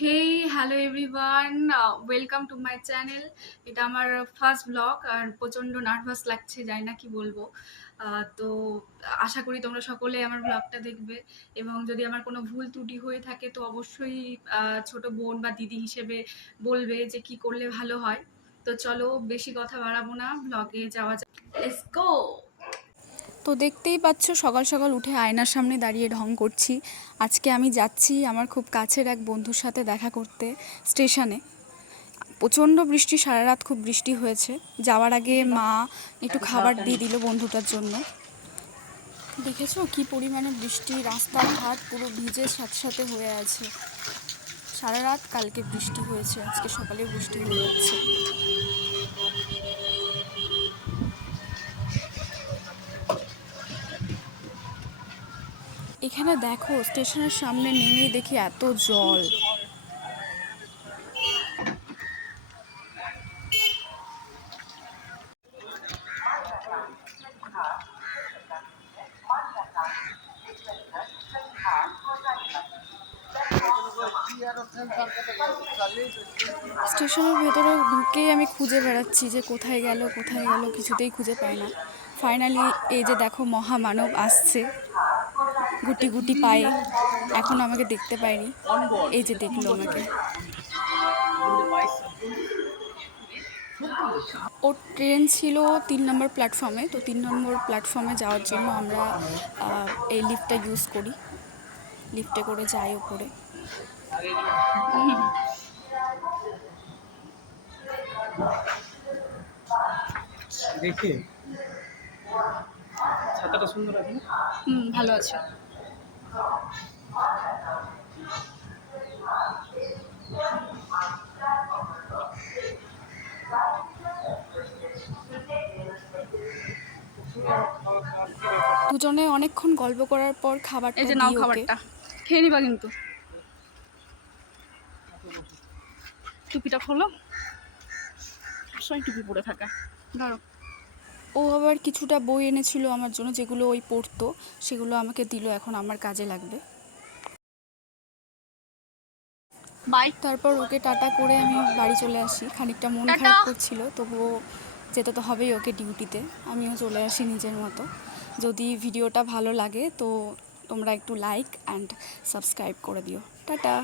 Hey hello everyone, welcome to my channel. এটা আমার first blog আর প্রচণ্ড নার্ভাস লাগছে, জানি না কি বলবো। তো আশা করি তোমরা সকলে আমার ব্লগটা দেখবে এবং যদি আমার কোনো ভুল ত্রুটি হয়ে থাকে তো অবশ্যই ছোট বোন বা দিদি হিসেবে বলবে যে কি করলে ভালো হয়। তো চলো বেশি কথা বাড়াবো না, ব্লগে যাওয়া যাক। Let's go. তো দেখতেই পাচ্ছ সকাল সকাল উঠে আয়নার সামনে দাঁড়িয়ে ঢং করছি। আজকে আমি যাচ্ছি আমার খুব কাছের এক বন্ধুর সাথে দেখা করতে স্টেশনে। প্রচণ্ড বৃষ্টি, সারা রাত খুব বৃষ্টি হয়েছে। যাওয়ার আগে মা একটু খাবার দিয়ে দিল বন্ধুটার জন্য। দেখেছো কি পরিমাণে বৃষ্টি, রাস্তাঘাট পুরো ভিজে সাথে সাথে হয়ে আছে। সারা রাত কালকে বৃষ্টি হয়েছে, আজকে সকালে বৃষ্টি হয়ে যাচ্ছে। এখানে দেখো স্টেশনের সামনে নেমেই দেখি এত জল। স্টেশনের ভেতরে ঢুকেই আমি খুঁজে বেড়াচ্ছি যে কোথায় গেল কিছুতেই খুঁজে পাই না। ফাইনালি এই যে দেখো মহামানব আসছে গুটি গুটি পায়ে, এখনো আমাকে দেখতে পাইনি। এই যে দেখলো আমাকে। ওর ট্রেন ছিল 3 নম্বর প্ল্যাটফর্মে, তো 3 নম্বর প্ল্যাটফর্মে যাওয়ার জন্য আমরা এই লিফটটা ইউজ করি। লিফটে করে যাই ওপরে। দেখে ছাতাটা সুন্দর আছে না? ভালো আছে। দুজনে অনেকক্ষণ গল্প করার পর এই খাবারটা যে নাও দিই ওকে। খাবারটা, খেয়ে নিবা কিন্তু। টুপিটা খোলো, সবাই টুপি পরে থাকা। ধরো। ও আবার কিছুটা বই এনেছিল আমার জন্য, যেগুলো ওই পড়তো, সেগুলো আমাকে দিল, এখন আমার কাজে লাগবে। বাই। তারপর ওকে টাটা করে আমি বাড়ি চলে আসি। খানিকটা মন টাটা। খারাপ করছিল, তবুও যেতে তো হবেই ওকে ডিউটিতে। আমিও চলে আসি নিজের মতো। যদি ভিডিওটা ভালো লাগে তো তোমরা একটু লাইক অ্যান্ড সাবস্ক্রাইব করে দিও। টাটা।